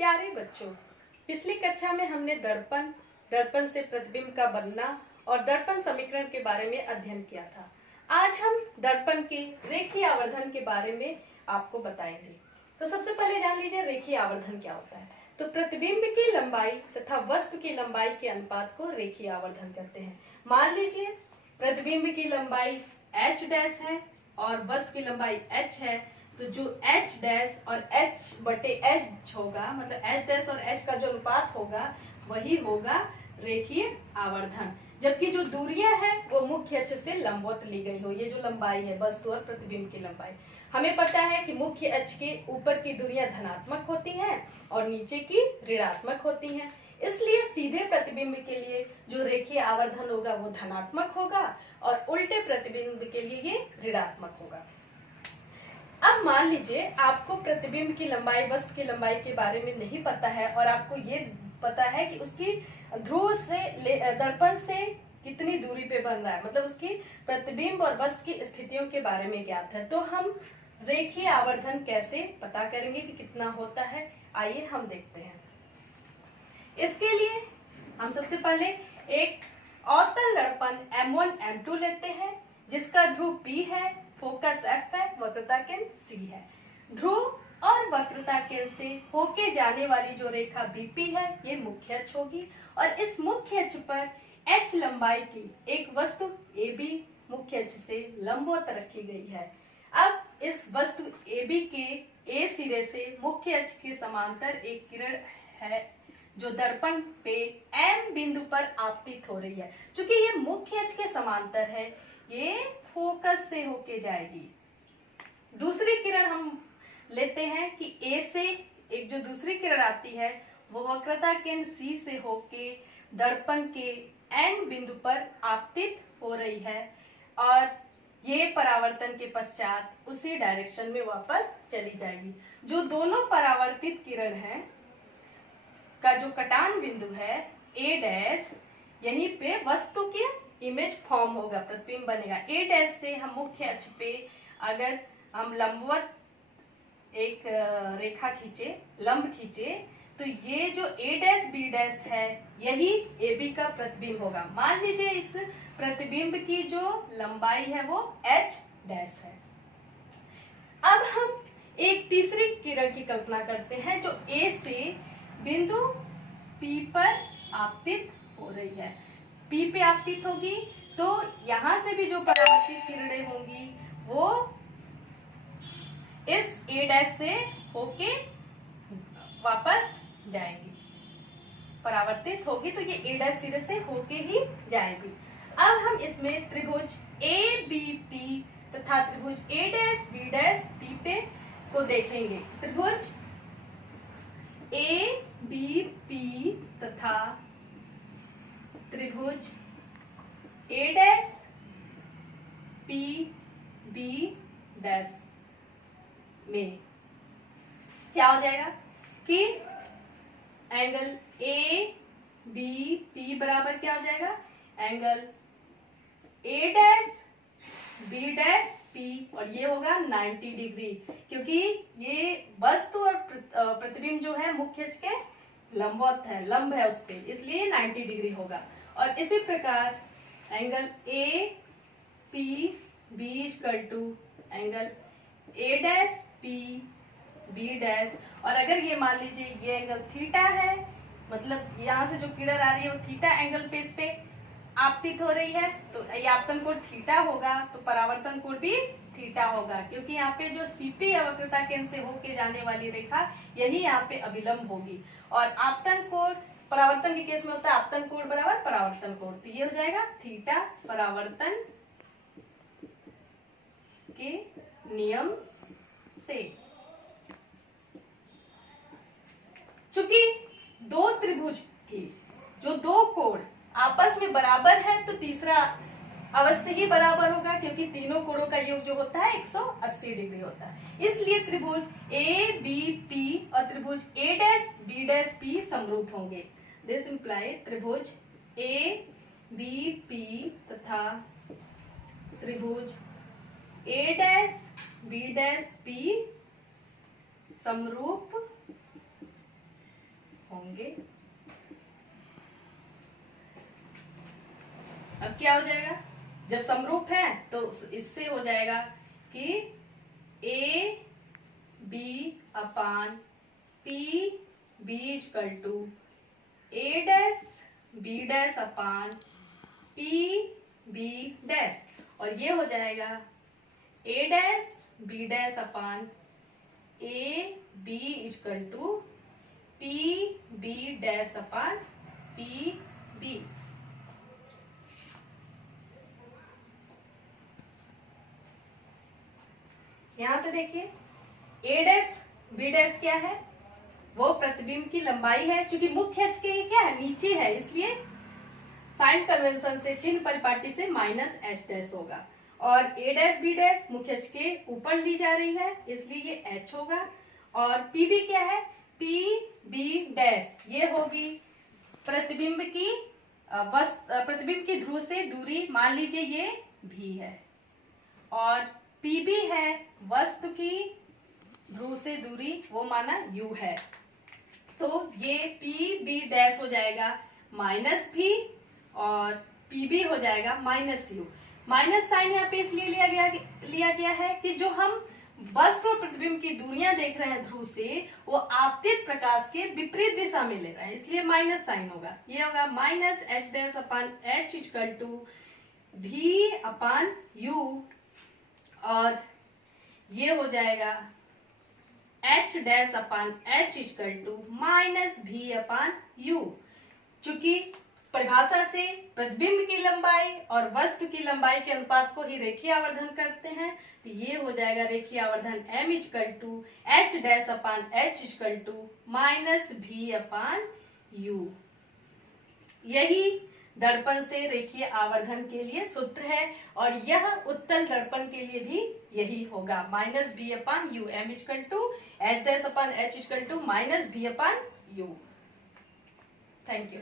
प्यारे बच्चों, पिछली कक्षा में हमने दर्पण, दर्पण से प्रतिबिंब का बनना और दर्पण समीकरण के बारे में अध्ययन किया था। आज हम दर्पण के रेखीय आवर्धन के बारे में आपको बताएंगे। तो सबसे पहले जान लीजिए रेखीय आवर्धन क्या होता है। तो प्रतिबिंब की लंबाई तथा वस्तु की लंबाई के अनुपात को रेखीय आवर्धन कहते हैं। मान लीजिए प्रतिबिंब की लंबाई h डैश है और वस्तु की लंबाई h है, तो जो h डैश और h बटे h होगा, मतलब h डैश और h का जो अनुपात होगा वही होगा रेखीय आवर्धन। जबकि जो दूरियां है वो मुख्य अक्ष से लंबवत ली गई हो। ये जो लंबाई है वस्तु और प्रतिबिंब की लंबाई, हमें पता है कि मुख्य अक्ष के ऊपर की दूरियां धनात्मक होती हैं और नीचे की ऋणात्मक होती हैं। इसलिए सीधे प्रतिबिंब के लिए जो रेखीय आवर्धन होगा वो धनात्मक होगा और उल्टे प्रतिबिंब के लिए ये ऋणात्मक होगा। अब मान लीजिए आपको प्रतिबिंब की लंबाई, वस्तु की लंबाई के बारे में नहीं पता है और आपको ये पता है कि उसकी ध्रुव से दर्पण से कितनी दूरी पे बन रहा है, मतलब उसकी प्रतिबिंब और वस्तु की स्थितियों के बारे में ज्ञात है। तो हम रेखीय आवर्धन कैसे पता करेंगे कि कितना होता है, आइए हम देखते हैं। इसके लिए हम सबसे पहले एक अवतल दर्पण M1 M2 लेते हैं जिसका ध्रुव P है, फोकस F है, वक्रता केंद्र C है। ध्रुव और वक्रता केंद्र से होके जाने वाली जो रेखा BP है ये मुख्य अक्ष होगी और इस मुख्य अक्ष पर h लंबाई की एक वस्तु AB मुख्य अक्ष से लंबवत रखी गई है। अब इस वस्तु AB के A सिरे से मुख्य अक्ष के समांतर एक किरण है जो दर्पण पे M बिंदु पर आपतित हो रही है। चूंकि ये मुख्य अक्ष के समांतर है, ये फोकस से होके जाएगी। दूसरी किरण हम लेते हैं कि A से एक जो दूसरी किरण आती है वो वक्रता केंद्र C से होके दर्पण के N बिंदु पर आपतित हो रही है और ये परावर्तन के पश्चात उसी डायरेक्शन में वापस चली जाएगी। जो दोनों परावर्तित किरण है का जो कटान बिंदु है A डैश, यहीं पे वस्तु के इमेज फॉर्म होगा, प्रतिबिंब बनेगा। A डैश से हम मुख्य अक्ष पे अगर हम लंबवत एक रेखा खींचे, लंब खींचे, तो ये जो A डैश B डैश है यही AB का प्रतिबिंब होगा। मान लीजिए इस प्रतिबिंब की जो लंबाई है वो H डैश है। अब हम एक तीसरी किरण की कल्पना करते हैं जो A से बिंदु P पर आपतित हो रही है। P पे आपतित होगी तो यहां से भी जो परावर्तित किरणें होंगी वो इस A डैश से होके वापस जाएगी, परावर्तित होगी तो ये A डैश सिरे से होके ही जाएगी। अब हम इसमें त्रिभुज ABP तथा त्रिभुज A dash B dash P पे को देखेंगे। त्रिभुज ABP तथा त्रिभुज A डैश PB डैश में क्या हो जाएगा कि एंगल ABP बराबर क्या हो जाएगा, angle A dash B dash P और ये होगा 90 डिग्री, क्योंकि ये वस्तु और प्रतिबिंब जो है मुख्य अक्ष के लंबवत है, लंब है उस पे, इसलिए 90 डिग्री होगा। और इसी प्रकार angle APB equal to angle A dash PB dash, और अगर ये मान लीजिए ये एंगल थीटा है, मतलब यहाँ से जो किरण आ रही है वो थीटा एंगल पे इस पे आपतित हो रही है, तो ये आपतन कोण थीटा होगा तो परावर्तन कोण भी थीटा होगा, क्योंकि यहाँ पे जो CP है वक्रता केंद्र से होके जाने वाली रेखा यही यहाँ पे अभिलंब होगी। और आपतन कोण परावर्तन के केस में होता है आपतन कोण बराबर परावर्तन कोण, तो ये हो जाएगा थीटा परावर्तन के नियम से। चूंकि दो त्रिभुज के जो दो कोण आपस में बराबर है तो तीसरा अवश्य ही बराबर होगा, क्योंकि तीनों कोणों का योग जो होता है 180 डिग्री होता है। इसलिए त्रिभुज ABP और त्रिभुज A dash B dash P समरूप होंगे। दिस इंप्लाई त्रिभुज ABP तथा त्रिभुज A dash B dash P समरूप क्या हो जाएगा, जब समरूप है तो इससे हो जाएगा कि A B upon P B equal to A dash B dash upon P B dash, और ये हो जाएगा A dash B dash upon A B equal to P B dash upon P B. यहां से देखिए ए डैश बी डैश क्या है, वो प्रतिबिंब की लंबाई है। चूंकि मुख्य अक्ष के ये क्या है, नीचे है, इसलिए साइन कन्वेंशन से चिन्ह परिपाटी से माइनस एच डैश होगा, और ए डैश बी डैश मुख्य अक्ष के ऊपर ली जा रही है इसलिए ये एच होगा, और पी बी क्या है, पी बी डैश ये होगी प्रतिबिंब की ध्रुव से दूरी, मान लीजिए ये भी है, और पी बी है वस्तु की ध्रुव से दूरी, वो माना u है, तो ये पी बी डैश हो जाएगा माइनस भी और पी बी हो जाएगा माइनस यू। माइनस साइन यहाँ पे इसलिए लिया गया है कि जो हम वस्तु और प्रतिबिंब की दूरियां देख रहे हैं ध्रुव से, वो आपतित प्रकाश के विपरीत दिशा में ले रहे हैं, इसलिए माइनस साइन होगा। ये होगा minus h dash upon H equal to v upon u, और ये हो जाएगा h dash upon H equal to minus भी अपान यू। चूंकि परिभाषा से प्रतिबिंब की लंबाई और वस्तु की लंबाई के अनुपात को ही रेखीय आवर्धन करते हैं, तो ये हो जाएगा रेखीय आवर्धन m equal to H dash upon H equal to minus भी अपान यू। यही दर्पण से रेखीय आवर्धन के लिए सूत्र है, और यह उत्तल दर्पण के लिए भी यही होगा, माइनस भी upon U, M equal to H dash upon H equal to minus भी अपान यू। Thank you.